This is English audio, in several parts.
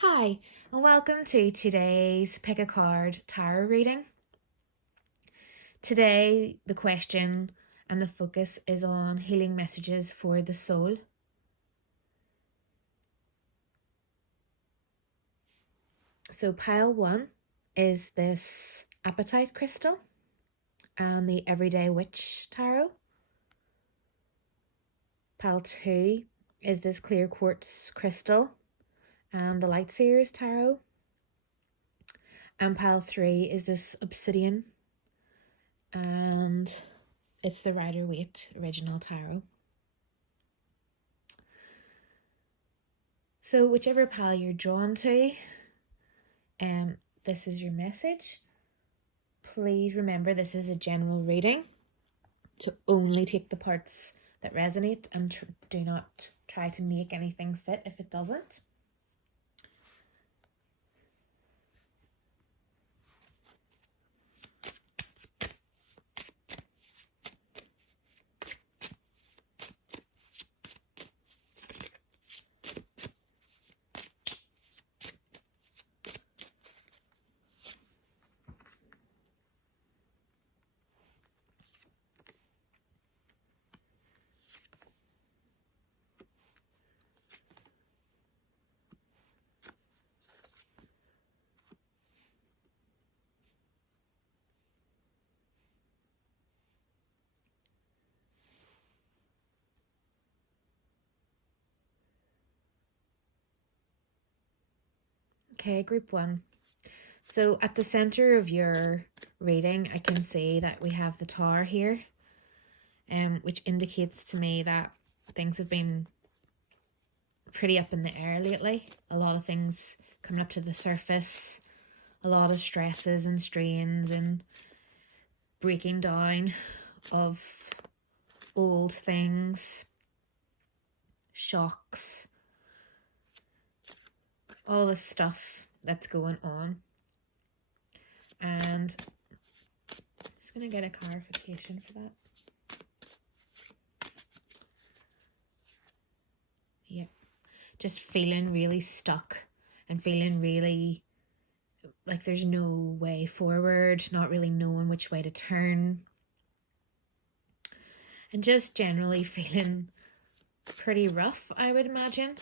Hi, and welcome to today's Pick a Card tarot reading. Today, the question and the focus is on healing messages for the soul. So, pile one is this Apatite crystal and the Everyday Witch tarot. Pile two is this clear quartz crystal and the Lightseers tarot. And pile three is this obsidian and it's the Rider-Waite original tarot. So whichever pile you're drawn to, this is your message. Please remember this is a general reading, so only take the parts that resonate and do not try to make anything fit if it doesn't. Okay, group one. So at the center of your reading, I can see that we have the Tower here, which indicates to me that things have been pretty up in the air lately. A lot of things coming up to the surface, a lot of stresses and strains and breaking down of old things, shocks, all the stuff that's going on. And I'm just going to get a clarification for that. Yeah, just feeling really stuck and feeling really like there's no way forward, not really knowing which way to turn, and just generally feeling pretty rough, I would imagine.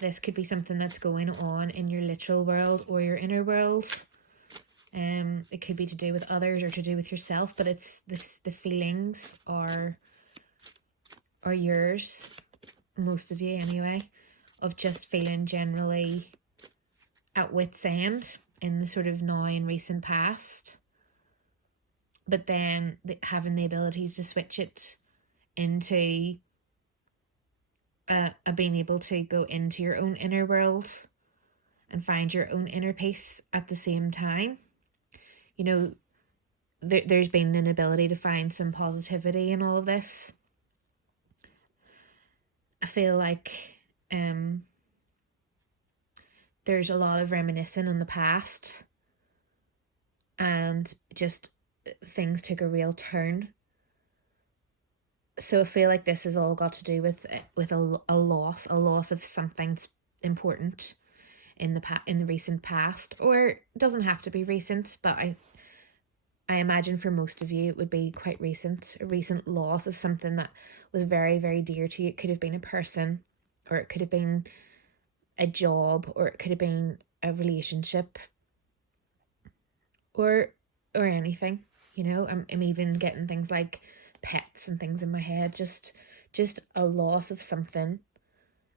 This could be something that's going on in your literal world or your inner world. It could be to do with others or to do with yourself, but it's the feelings are yours, most of you anyway, of just feeling generally at wit's end in the sort of now and recent past, but then having the ability to switch it into being able to go into your own inner world and find your own inner peace at the same time. You know, there's been an ability to find some positivity in all of this. I feel like there's a lot of reminiscing on the past and just things took a real turn. So I feel like this has all got to do with a loss of something important in the recent past, or it doesn't have to be recent, but I imagine for most of you it would be quite recent, a recent loss of something that was very, very dear to you. It could have been a person, or it could have been a job, or it could have been a relationship, or anything. You know, I'm even getting things like pets and things in my head. Just a loss of something,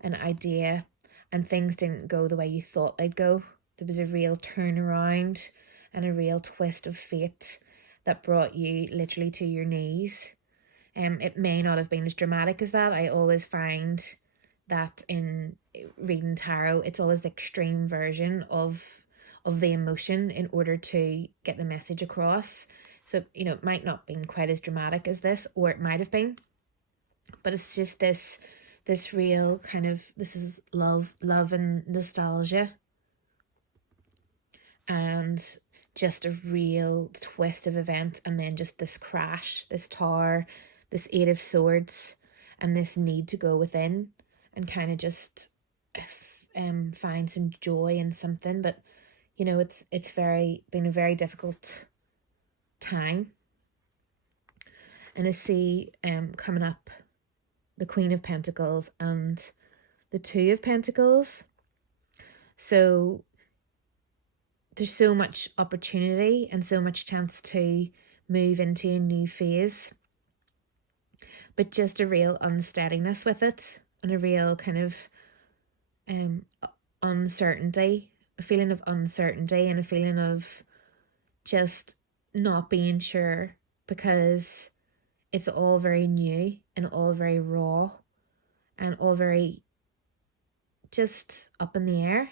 an idea, and things didn't go the way you thought they'd go. There was a real turnaround and a real twist of fate that brought you literally to your knees. It may not have been as dramatic as that. I always find that in reading tarot, it's always the extreme version of the emotion in order to get the message across. So, you know, it might not have been quite as dramatic as this, or it might have been, but it's just this real kind of, this is love and nostalgia, and just a real twist of events, and then just this crash, this tower, this Eight of Swords, and this need to go within and kind of just find some joy in something, but you know, it's been a very difficult time. And I see coming up the Queen of Pentacles and the Two of Pentacles. So there's so much opportunity and so much chance to move into a new phase, but just a real unsteadiness with it, and a real kind of uncertainty, a feeling of uncertainty, and a feeling of just not being sure, because it's all very new and all very raw and all very just up in the air,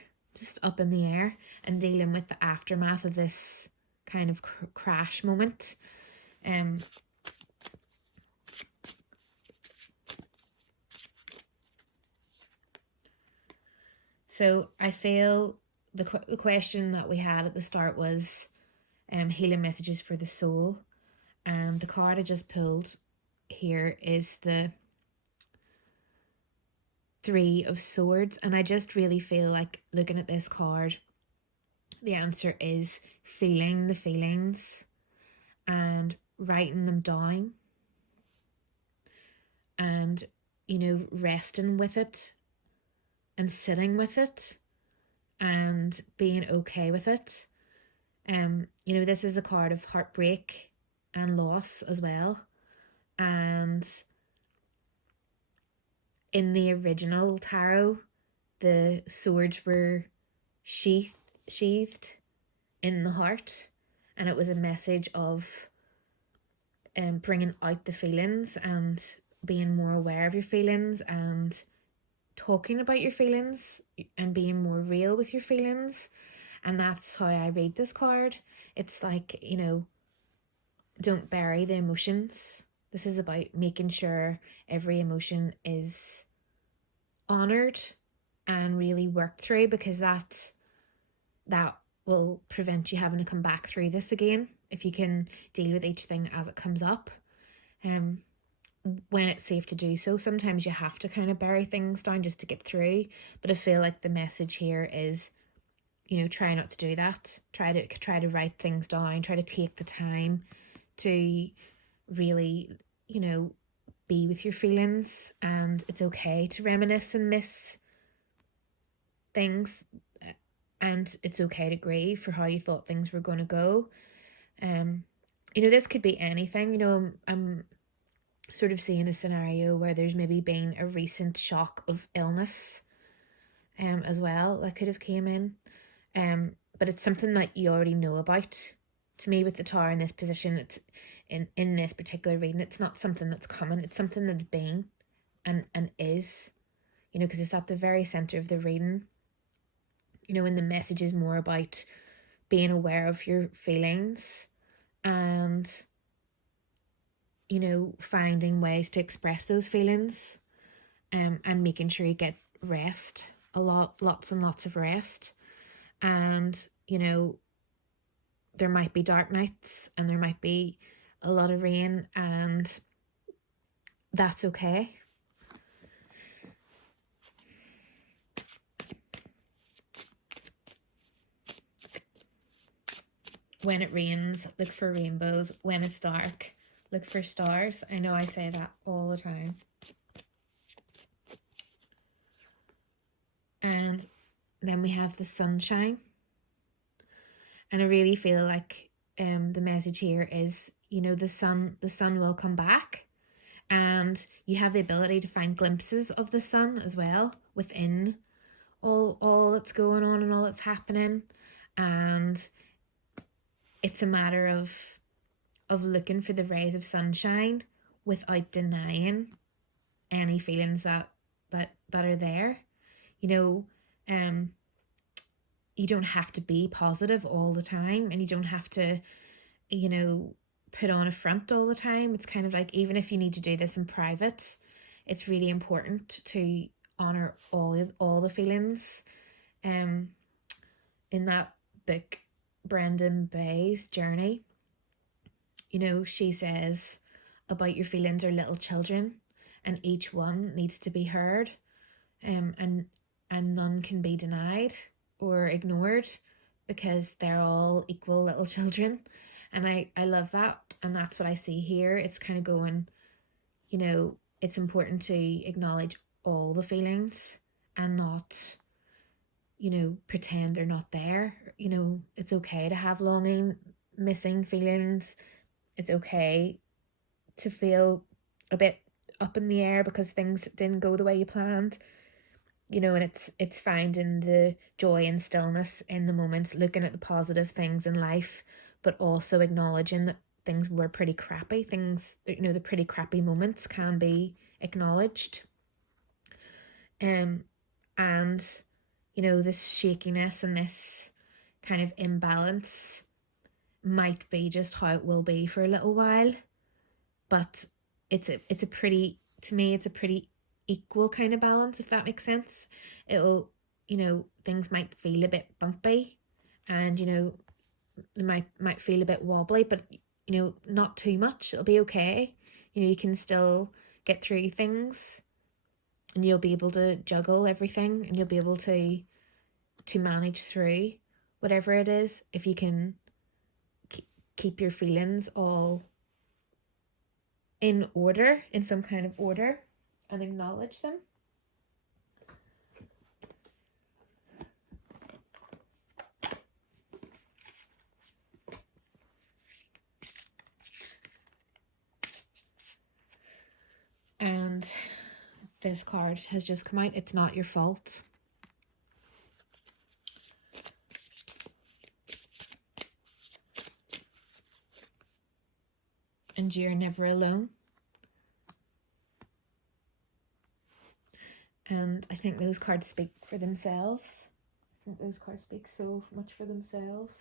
and dealing with the aftermath of this kind of crash moment. So I feel the question that we had at the start was healing messages for the soul, and the card I just pulled here is the Three of Swords, and I just really feel like, looking at this card, the answer is feeling the feelings and writing them down, and you know, resting with it and sitting with it and being okay with it. You know, this is the card of heartbreak and loss as well. And in the original tarot, the swords were sheathed in the heart, and it was a message of bringing out the feelings and being more aware of your feelings and talking about your feelings and being more real with your feelings. And that's how I read this card. It's like, you know, don't bury the emotions. This is about making sure every emotion is honoured and really worked through, because that will prevent you having to come back through this again if you can deal with each thing as it comes up. When it's safe to do so. Sometimes you have to kind of bury things down just to get through, but I feel like the message here is, you know, try not to do that. Try to write things down. Try to take the time to really, you know, be with your feelings, and it's okay to reminisce and miss things, and it's okay to grieve for how you thought things were going to go. You know, this could be anything. You know, I'm sort of seeing a scenario where there's maybe been a recent shock of illness as well that could have came in, but it's something that you already know about. To me, with the Tower in this position, it's in this particular reading, it's not something that's coming, it's something that's been and is, you know, because it's at the very center of the reading, you know, and the message is more about being aware of your feelings and, you know, finding ways to express those feelings, and making sure you get rest, lots and lots of rest. And, you know, there might be dark nights and there might be a lot of rain, and that's okay. When it rains, look for rainbows. When it's dark, look for stars. I know I say that all the time. And then we have the sunshine. And I really feel like the message here is, you know, the sun will come back, and you have the ability to find glimpses of the sun as well within all that's going on and all that's happening. And it's a matter of looking for the rays of sunshine without denying any feelings that are there. You know, you don't have to be positive all the time, and you don't have to, you know, put on a front all the time. It's kind of like, even if you need to do this in private, it's really important to honor all the feelings. In that book, Brendan Bay's Journey, you know, she says about your feelings are little children, and each one needs to be heard. And and none can be denied or ignored because they're all equal little children. And I love that. And that's what I see here. It's kind of going, it's important to acknowledge all the feelings and not, pretend they're not there. It's okay to have longing, missing feelings. It's okay to feel a bit up in the air because things didn't go the way you planned. And it's finding the joy and stillness in the moments, looking at the positive things in life, but also acknowledging that things were pretty crappy. The pretty crappy moments can be acknowledged. And this shakiness and this kind of imbalance might be just how it will be for a little while, but it's a pretty, to me, it's a pretty equal kind of balance, if that makes sense. It'll, things might feel a bit bumpy, and they might feel a bit wobbly, but not too much. It'll be okay. You can still get through things, and you'll be able to juggle everything, and you'll be able to manage through whatever it is if you can keep your feelings all in order, in some kind of order, and acknowledge them. And this card has just come out. It's not your fault. And you're never alone. And I think those cards speak for themselves. I think those cards speak so much for themselves.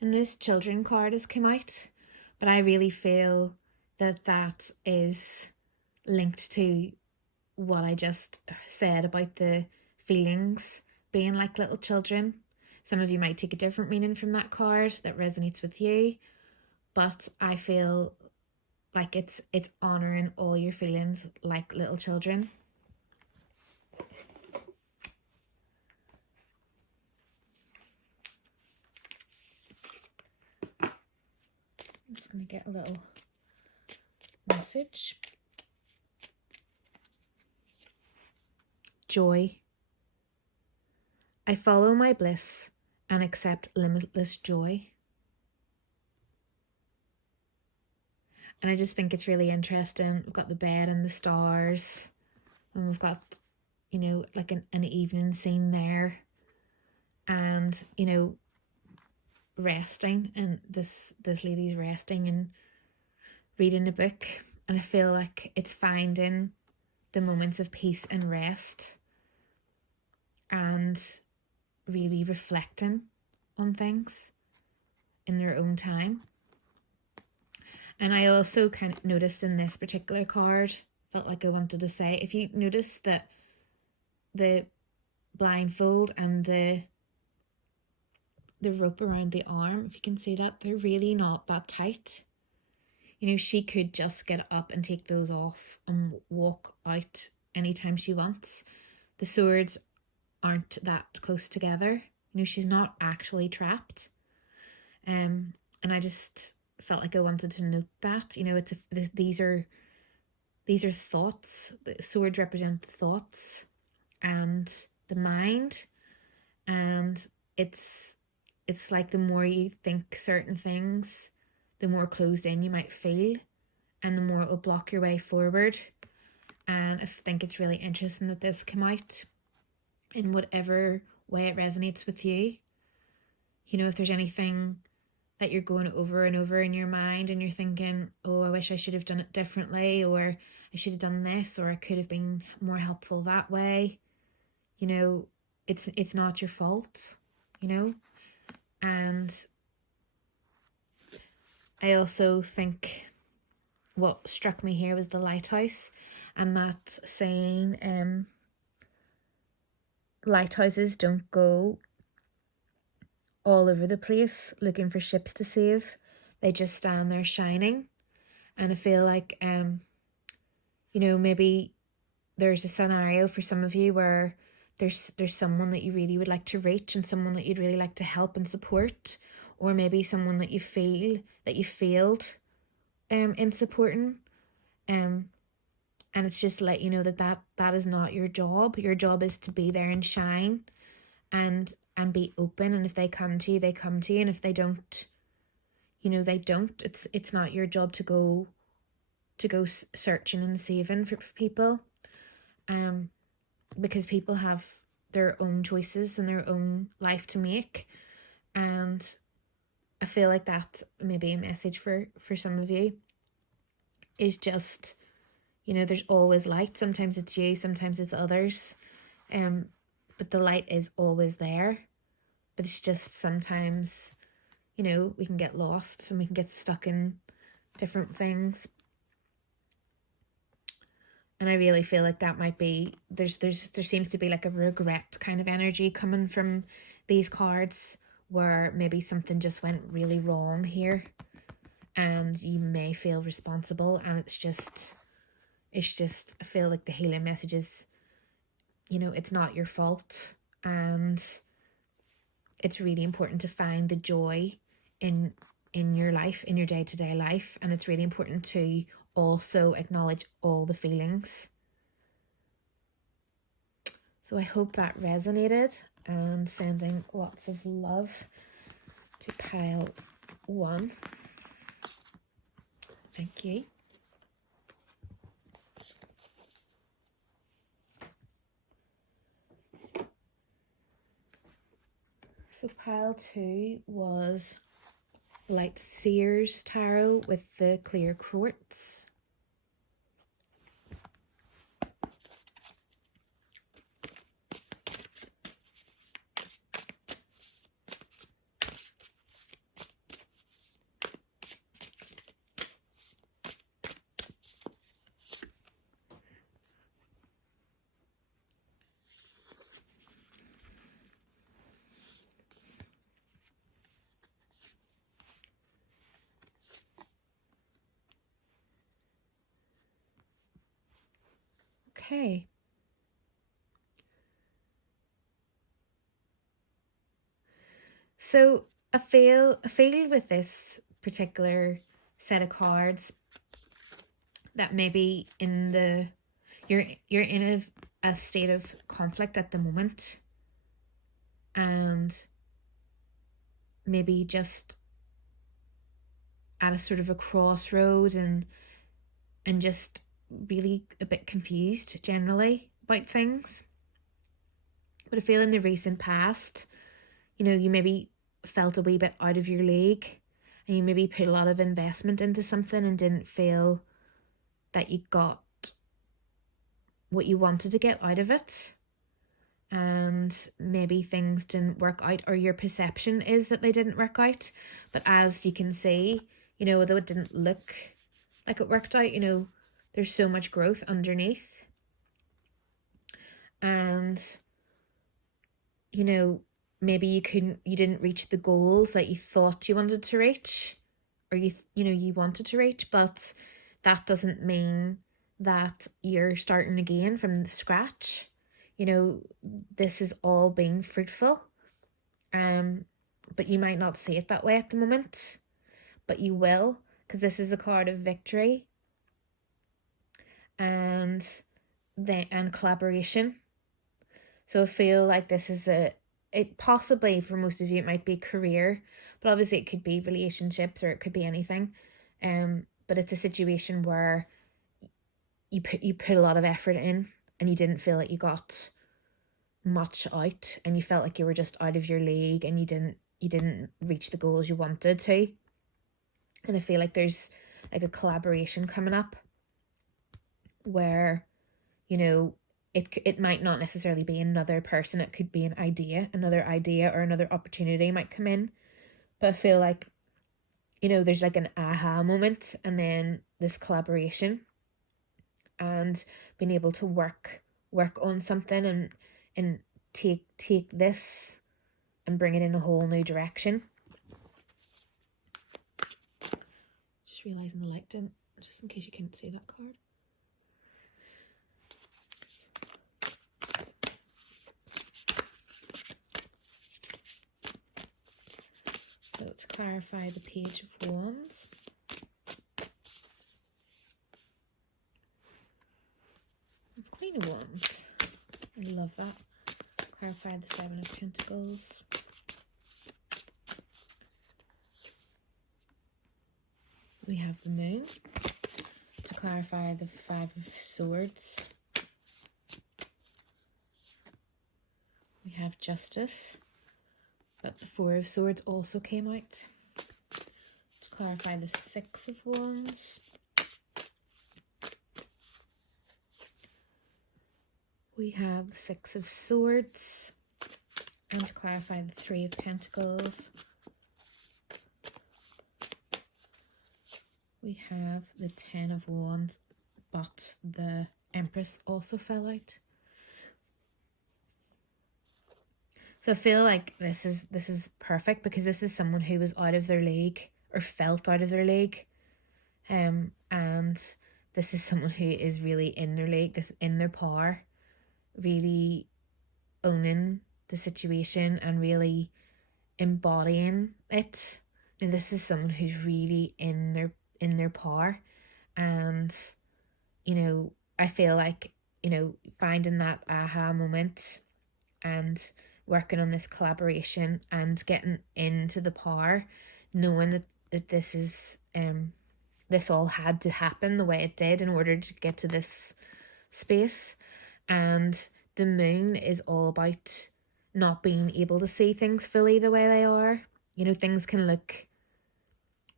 And this children card has come out, but I really feel that is linked to what I just said about the feelings being like little children. Some of you might take a different meaning from that card that resonates with you, but I feel like it's honoring all your feelings like little children. I'm just going to get a little message. Joy. I follow my bliss and accept limitless joy. And I just think it's really interesting. We've got the bed and the stars, and we've got, like an evening scene there, and resting, and this lady's resting and reading a book, and I feel like it's finding the moments of peace and rest and really reflecting on things in their own time. And I also kind of noticed in this particular card, felt like I wanted to say, if you notice that the blindfold and the rope around the arm, if you can see that, they're really not that tight. She could just get up and take those off and walk out anytime she wants. The swords aren't that close together. She's not actually trapped. And I just felt like I wanted to note that. These are thoughts. The swords represent thoughts and the mind, and it's like the more you think certain things, the more closed in you might feel, and the more it will block your way forward. And I think it's really interesting that this came out in whatever way it resonates with you. If there's anything that you're going over and over in your mind and you're thinking, oh, I wish I should have done it differently, or I should have done this, or I could have been more helpful that way, it's not your fault. And I also think what struck me here was the lighthouse, and that saying, lighthouses don't go all over the place looking for ships to save. They just stand there shining. And I feel like, maybe there's a scenario for some of you where there's someone that you really would like to reach, and someone that you'd really like to help and support, or maybe someone that you feel that you failed in supporting, and it's just to let you know that is not your job. Your job is to be there and shine, and be open. And if they come to you, they come to you, and if they don't, they don't. It's not your job to go searching and saving for people, because people have their own choices and their own life to make. And I feel like that's maybe a message for some of you, is just, there's always light. Sometimes it's you, sometimes it's others, but the light is always there. But it's just sometimes, we can get lost and we can get stuck in different things. And I really feel like that might be, there seems to be like a regret kind of energy coming from these cards, where maybe something just went really wrong here and you may feel responsible. And it's just, I feel like the healing message is, it's not your fault. And it's really important to find the joy in your life, in your day-to-day life. And it's really important to also acknowledge all the feelings. So I hope that resonated, and sending lots of love to pile 1. Thank you. So pile 2 was Light Seers Tarot with the clear quartz. Okay. So I feel with this particular set of cards that maybe you're in a state of conflict at the moment, and maybe just at a sort of a crossroad, and just really a bit confused generally about things. But I feel in the recent past, you maybe felt a wee bit out of your league, and you maybe put a lot of investment into something and didn't feel that you got what you wanted to get out of it. And maybe things didn't work out, or your perception is that they didn't work out. But as you can see, though it didn't look like it worked out, there's so much growth underneath. And maybe you didn't reach the goals that you thought you wanted to reach, or you wanted to reach, but that doesn't mean that you're starting again from scratch. This is all being fruitful, but you might not see it that way at the moment, but you will, because this is the card of victory and collaboration. So I feel like this is it possibly for most of you it might be career, but obviously it could be relationships, or it could be anything. But it's a situation where you put a lot of effort in, and you didn't feel like you got much out, and you felt like you were just out of your league, and you didn't reach the goals you wanted to. And I feel like there's like a collaboration coming up where it might not necessarily be another person. It could be another idea or another opportunity might come in, But I feel like, you know, there's like an aha moment and then this collaboration and being able to work on something and take this and bring it in a whole new direction. Just realising the light didn't, just in case you couldn't see that card. So to clarify the Page of Wands. Queen of Wands. I love that. Clarify the Seven of Pentacles. We have the Moon. To clarify the Five of Swords. We have Justice. But the Four of Swords also came out. To clarify the Six of Wands. We have the Six of Swords. And to clarify the Three of Pentacles. We have the Ten of Wands, but the Empress also fell out. So I feel like this is perfect because this is someone who was out of their league or felt out of their league. And this is someone who is really in their league, this in their power, really owning the situation and really embodying it. And this is someone who's really in their power. And, you know, I feel like, you know, finding that aha moment and working on this collaboration and getting into the power, knowing that this is this all had to happen the way it did in order to get to this space. And the Moon is all about not being able to see things fully the way they are. You know, things can look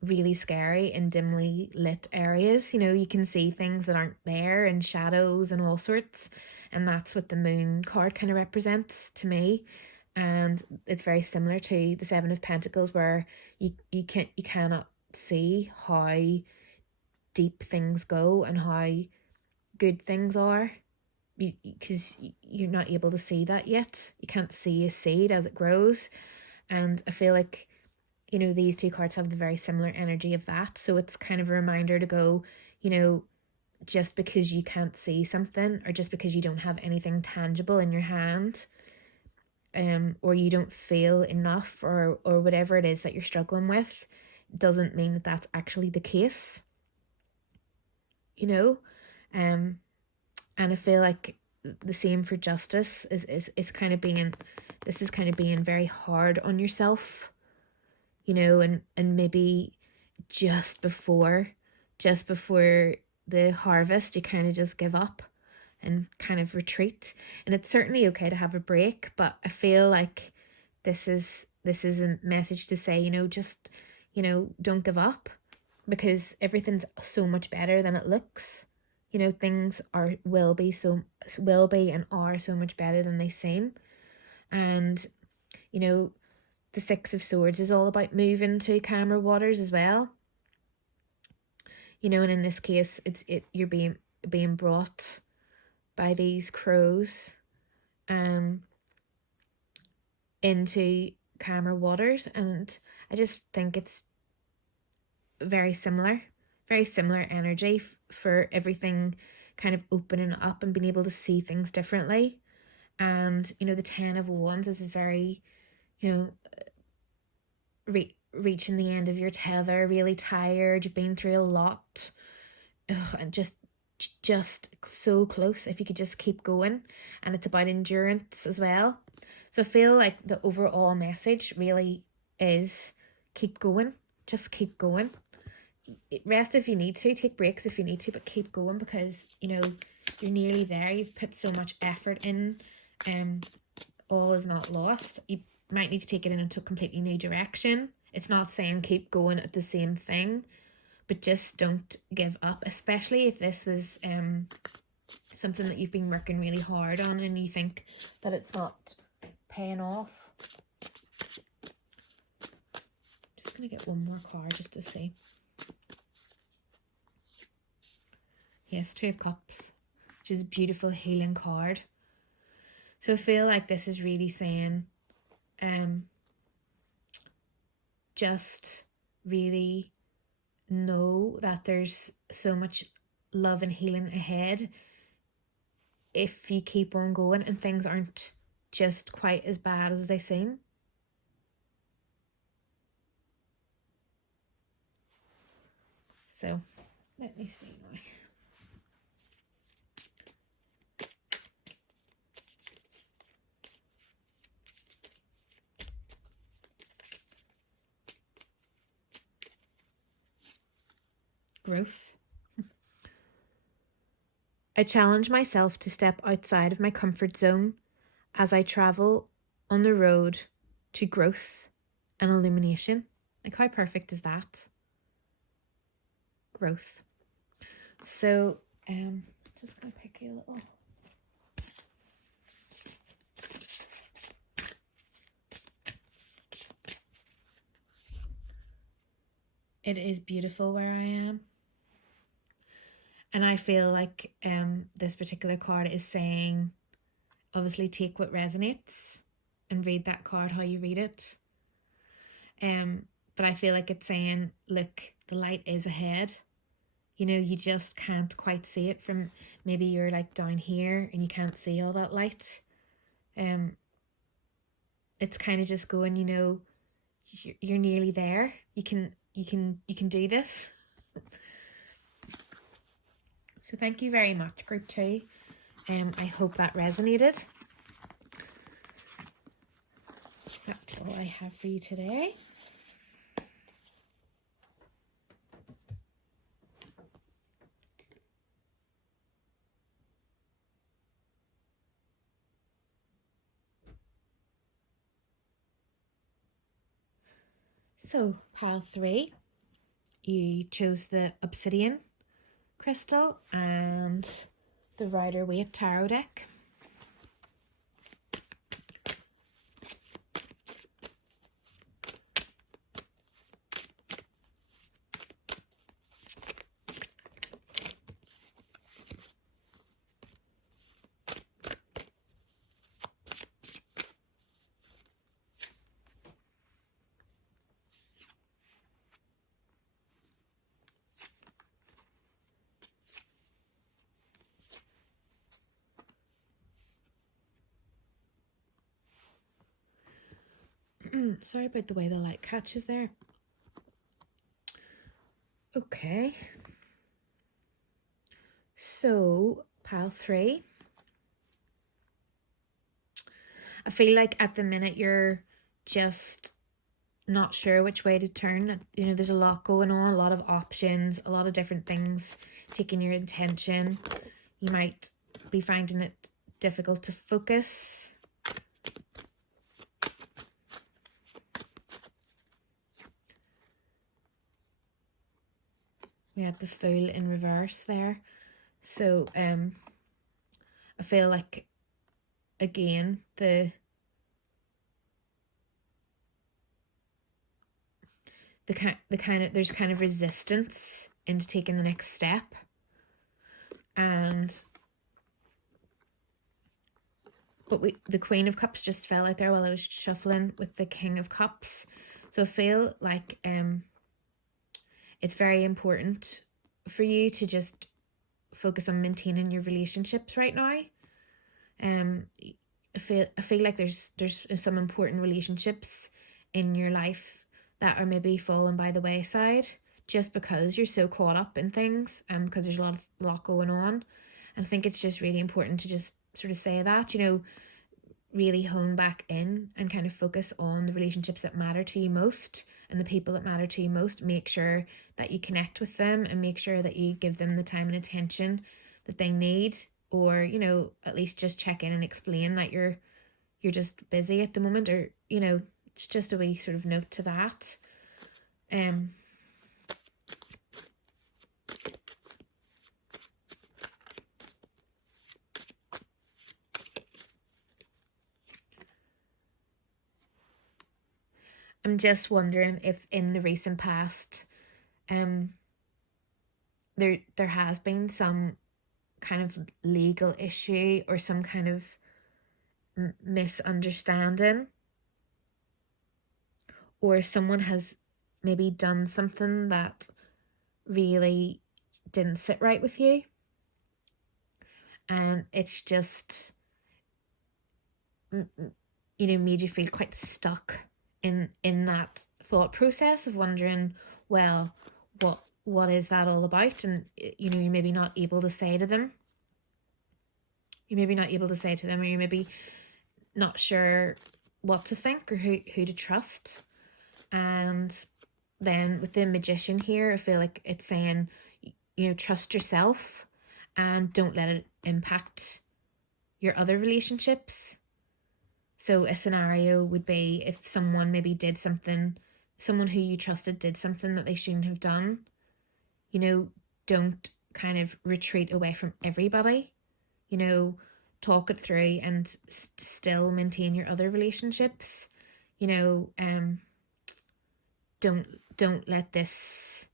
really scary in dimly lit areas. You know, you can see things that aren't there and shadows and all sorts. And that's what the Moon card kind of represents to me. And it's very similar to the Seven of Pentacles, where you cannot see how deep things go and how good things are, because you're not able to see that yet. You can't see a seed as it grows. And I feel like, you know, these two cards have the very similar energy of that. So it's kind of a reminder to go, you know, just because you can't see something, or just because you don't have anything tangible in your hand, or you don't feel enough, or whatever it is that you're struggling with, doesn't mean that that's actually the case, you know. And I feel like the same for Justice is kind of being, this is kind of being very hard on yourself, you know, and maybe just before the harvest, you kind of just give up and kind of retreat. And it's certainly okay to have a break, but I feel like this is a message to say, you know, just, you know, don't give up, because everything's so much better than it looks. You know, things will be and are so much better than they seem. And, you know, the Six of Swords is all about moving to calmer waters as well. You know, and in this case, you're being brought by these crows into calmer waters. And I just think it's very similar energy for everything kind of opening up and being able to see things differently. And, you know, the Ten of Wands is very, you know, reaching the end of your tether, really tired, you've been through a lot. And just so close if you could just keep going. And it's about endurance as well. So I feel like the overall message really is keep going. Just keep going. Rest if you need to, take breaks if you need to, but keep going, because, you know, you're nearly there. You've put so much effort in, all is not lost. You might need to take it in into a completely new direction. It's not saying keep going at the same thing, but just don't give up, especially if this was something that you've been working really hard on and you think that it's not paying off. going to get one more card just to see. Yes, Two of Cups, which is a beautiful healing card. So I feel like this is really saying, just really know that there's so much love and healing ahead if you keep on going, and things aren't just quite as bad as they seem. So let me see now. Growth. I challenge myself to step outside of my comfort zone as I travel on the road to growth and illumination. Like, how perfect is that? Growth. So, just gonna pick you a little. It is beautiful where I am. And I feel like this particular card is saying, obviously take what resonates and read that card how you read it. But I feel like it's saying, look, the light is ahead. You know, you just can't quite see it from, maybe you're like down here and you can't see all that light. It's kind of just going, you know, you're nearly there. You can do this. So thank you very much, Group 2. I hope that resonated. That's all I have for you today. So, pile 3, you chose the Obsidian crystal and the Rider-Waite tarot deck. Sorry about the way the light catches there. Okay. So, pile 3. I feel like at the minute you're just not sure which way to turn. You know, there's a lot going on, a lot of options, a lot of different things taking your attention. You might be finding it difficult to focus. We have the Fool in reverse there. So I feel like, again, the kind of, there's kind of resistance into taking the next step. But the Queen of Cups just fell out there while I was shuffling with the King of Cups. So I feel like it's very important for you to just focus on maintaining your relationships right now. I feel like there's some important relationships in your life that are maybe falling by the wayside just because you're so caught up in things, because there's a lot going on. And I think it's just really important to just sort of say that, you know, really hone back in and kind of focus on the relationships that matter to you most and the people that matter to you most. Make sure that you connect with them and make sure that you give them the time and attention that they need, or, you know, at least just check in and explain that you're just busy at the moment, or, you know, it's just a wee sort of note to that. I'm just wondering if in the recent past um there has been some kind of legal issue or some kind of misunderstanding, or someone has maybe done something that really didn't sit right with you, and it's just made you feel quite stuck in that thought process of wondering, well, what is that all about? And you're maybe not able to say to them. You're maybe not able to say to them, or you're maybe not sure what to think or who to trust. And then with the Magician here, I feel like it's saying, trust yourself and don't let it impact your other relationships. So a scenario would be if someone maybe did something, someone who you trusted did something that they shouldn't have done, don't kind of retreat away from everybody. Talk it through and still maintain your other relationships. Don't let this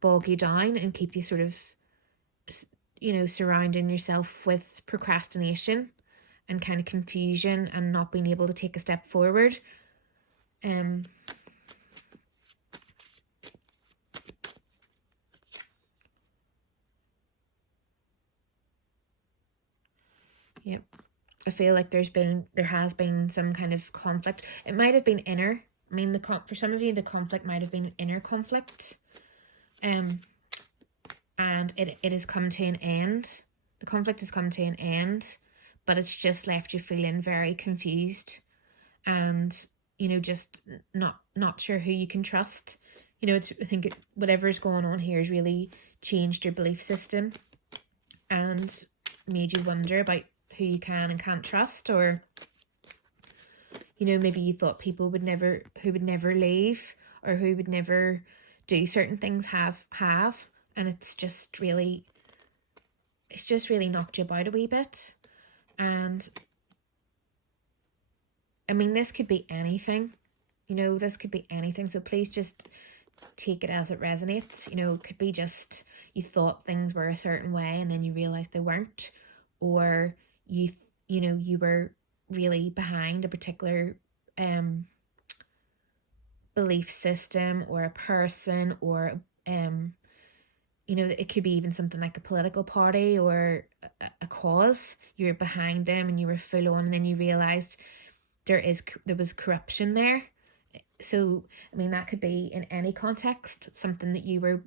bog you down and keep you sort of surrounding yourself with procrastination and kind of confusion and not being able to take a step forward. Yep. I feel like there has been some kind of conflict. It might have been inner. I mean, for some of you, the conflict might have been an inner conflict. And it has come to an end. The conflict has come to an end, but it's just left you feeling very confused and, just not sure who you can trust. I think whatever is going on here has really changed your belief system and made you wonder about who you can and can't trust, or maybe you thought people would never leave, or who would never do certain things have, and it's just really knocked you about a wee bit. And I mean, this could be anything, this could be anything, so please just take it as it resonates. It could be just you thought things were a certain way and then you realized they weren't, or you were really behind a particular belief system or a person, or it could be even something like a political party or a cause. You were behind them and you were full on, and then you realized there was corruption there. So I mean, that could be in any context, something that you were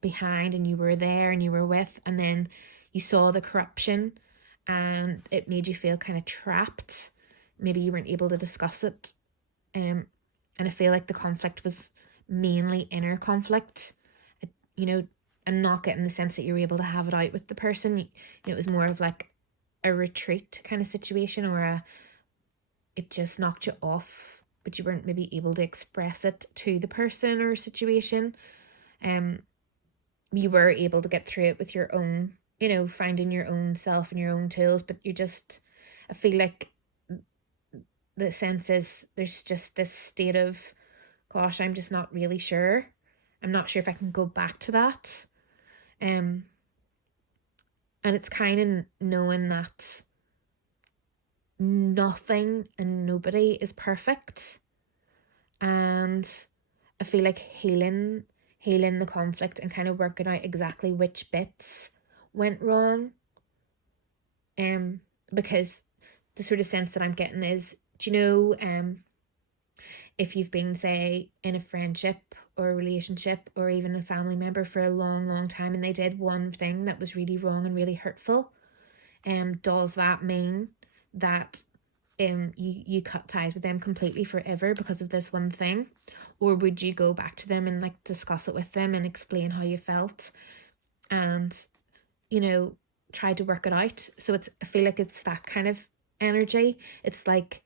behind and you were there and you were with, and then you saw the corruption and it made you feel kind of trapped. Maybe you weren't able to discuss it. And I feel like the conflict was mainly inner conflict. I'm not getting the sense that you were able to have it out with the person. It was more of like a retreat kind of situation, or it just knocked you off, but you weren't maybe able to express it to the person or situation. You were able to get through it with your own, finding your own self and your own tools, but I feel like the sense is there's just this state of, gosh, I'm just not really sure. I'm not sure if I can go back to that. And it's kind of knowing that nothing and nobody is perfect. And I feel like healing the conflict and kind of working out exactly which bits went wrong. Because the sort of sense that I'm getting is, if you've been, say, in a friendship or a relationship or even a family member for a long, long time, and they did one thing that was really wrong and really hurtful, does that mean that you cut ties with them completely forever because of this one thing? Or would you go back to them and like discuss it with them and explain how you felt and try to work it out? So I feel like it's that kind of energy. It's like,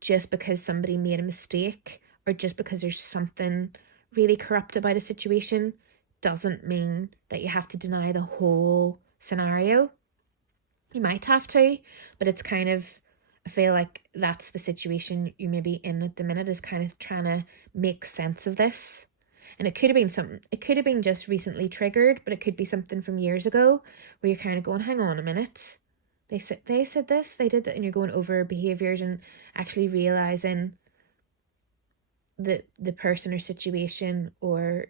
just because somebody made a mistake or just because there's something really corrupt about a situation doesn't mean that you have to deny the whole scenario. You might have to, but it's kind of I feel like that's the situation you may be in at the minute, is kind of trying to make sense of this. And it could have been something, it could have been just recently triggered, but it could be something from years ago where you're kind of going, hang on a minute. They said this, they did that, and you're going over behaviors and actually realizing that the person or situation or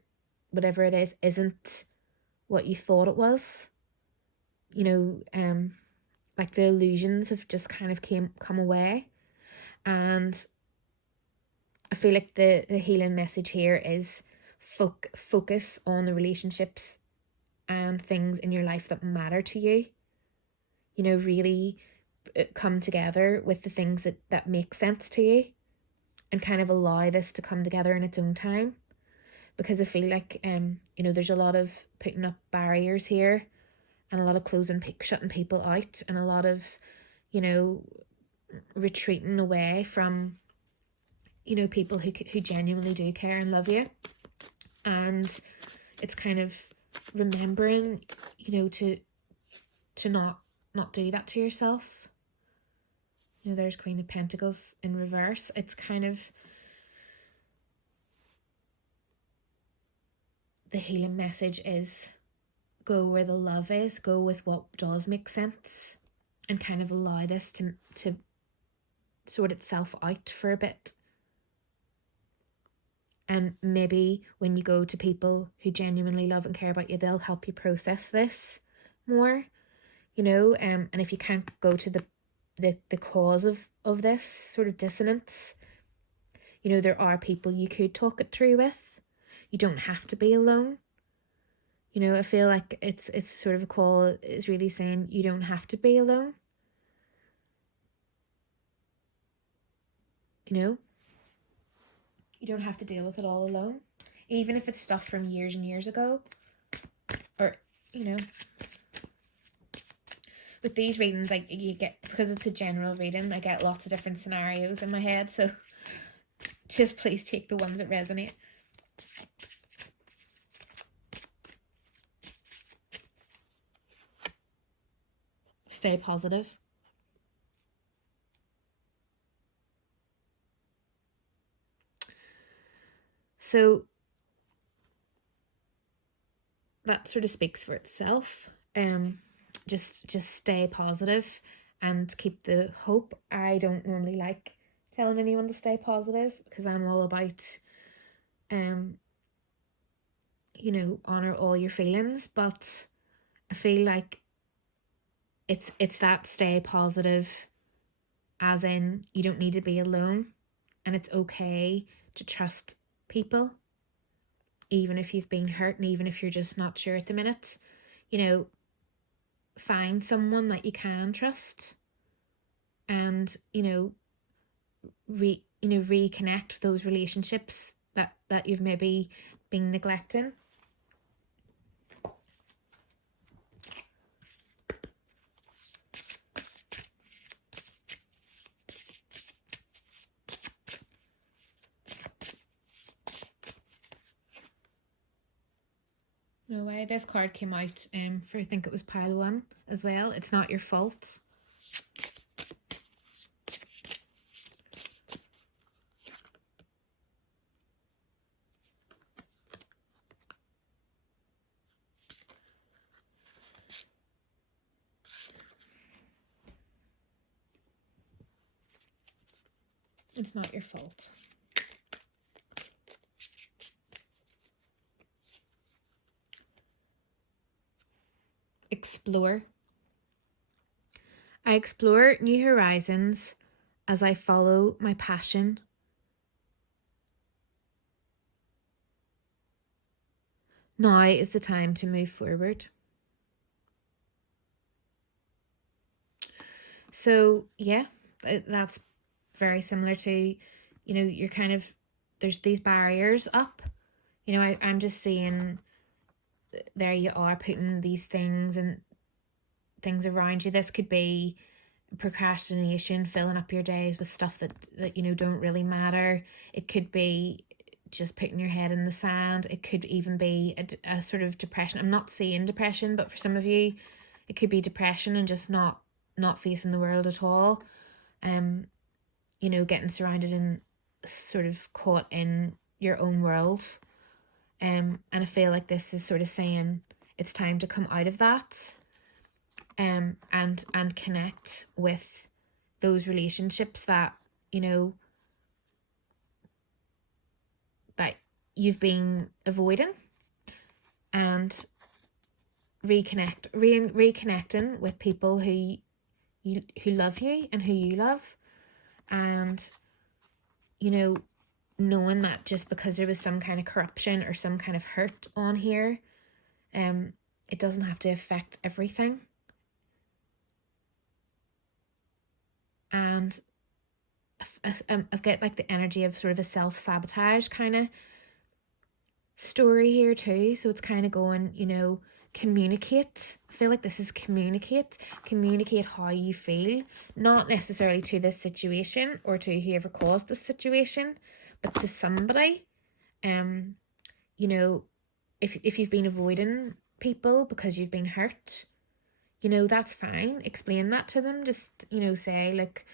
whatever it is isn't what you thought it was. Like the illusions have just kind of come away. And I feel like the healing message here is focus on the relationships and things in your life that matter to you. Really come together with the things that make sense to you, and kind of allow this to come together in its own time. Because I feel like there's a lot of putting up barriers here, and a lot of shutting people out, and a lot of retreating away from people who genuinely do care and love you. And it's kind of remembering to not do that to yourself. There's Queen of Pentacles in reverse. It's kind of the healing message is go where the love is, go with what does make sense, and kind of allow this to sort itself out for a bit. And maybe when you go to people who genuinely love and care about you, they'll help you process this more, and if you can't go to the cause of this sort of dissonance, there are people you could talk it through with. You don't have to be alone. I feel like it's sort of a call is really saying you don't have to be alone. You don't have to deal with it all alone, even if it's stuff from years and years ago. Or with these readings, like, you get, because it's a general reading, I get lots of different scenarios in my head, so just please take the ones that resonate. Stay positive. So that sort of speaks for itself. Just stay positive and keep the hope. I don't normally like telling anyone to stay positive, because I'm all about honor all your feelings, but I feel like it's that stay positive, as in you don't need to be alone, and it's okay to trust people, even if you've been hurt, and even if you're just not sure at the minute. Find someone that you can trust, and reconnect with those relationships that you've maybe been neglecting. No way. This card came out for, I think it was pile 1 as well. It's not your fault. It's not your fault. Explore. I explore new horizons as I follow my passion. Now is the time to move forward. So yeah, that's very similar to, you're kind of, there's these barriers up. I'm just seeing, there you are putting these things and things around you. This could be procrastination, filling up your days with stuff that don't really matter. It could be just putting your head in the sand. It could even be a sort of depression. I'm not saying depression, but for some of you it could be depression and just not facing the world at all. you know, getting surrounded and sort of caught in your own world. And I feel like this is sort of saying it's time to come out of that, and connect with those relationships that, you know, that you've been avoiding, and reconnecting with people who love you and who you love, and, you know, knowing that just because there was some kind of corruption or some kind of hurt on here, it doesn't have to affect everything. And I get like the energy of sort of a self-sabotage kind of story here too. So it's kind of going, you know, communicate. I feel like this is communicate how you feel, not necessarily to this situation or to whoever caused this situation, but to somebody. You know, if you've been avoiding people because you've been hurt, you know, that's fine. Explain that to them. Just, you know, say like,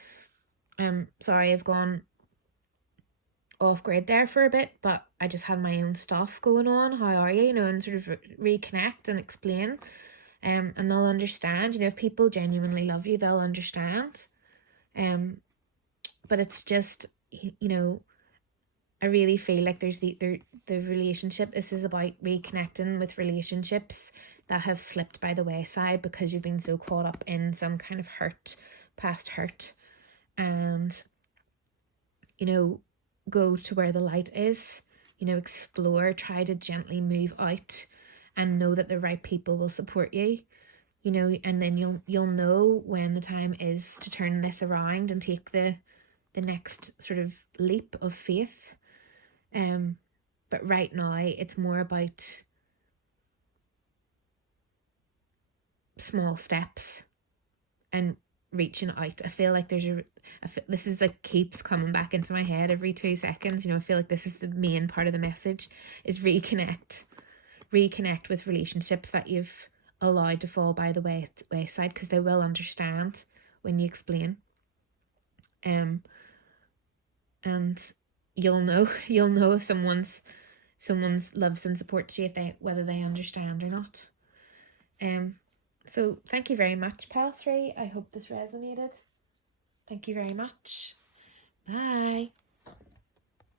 sorry, I've gone off grid there for a bit, but I just had my own stuff going on. How are you? You know, and sort of reconnect and explain. And they'll understand. You know, if people genuinely love you, they'll understand. But it's just, you know, I really feel like there's the relationship. This is about reconnecting with relationships that have slipped by the wayside because you've been so caught up in some kind of hurt, past hurt, and, you know, go to where the light is. You know, explore, try to gently move out, and know that the right people will support you. You know, and then you'll know when the time is to turn this around and take the next sort of leap of faith. But right now it's more about small steps and reaching out. I feel like this is like keeps coming back into my head every 2 seconds. You know, I feel like this is the main part of the message, is reconnect with relationships that you've allowed to fall by the wayside, because they will understand when you explain. And you'll know if someone's loves and supports you, if whether they understand or not. So thank you very much, Pal 3. I hope this resonated. Thank you very much. Bye.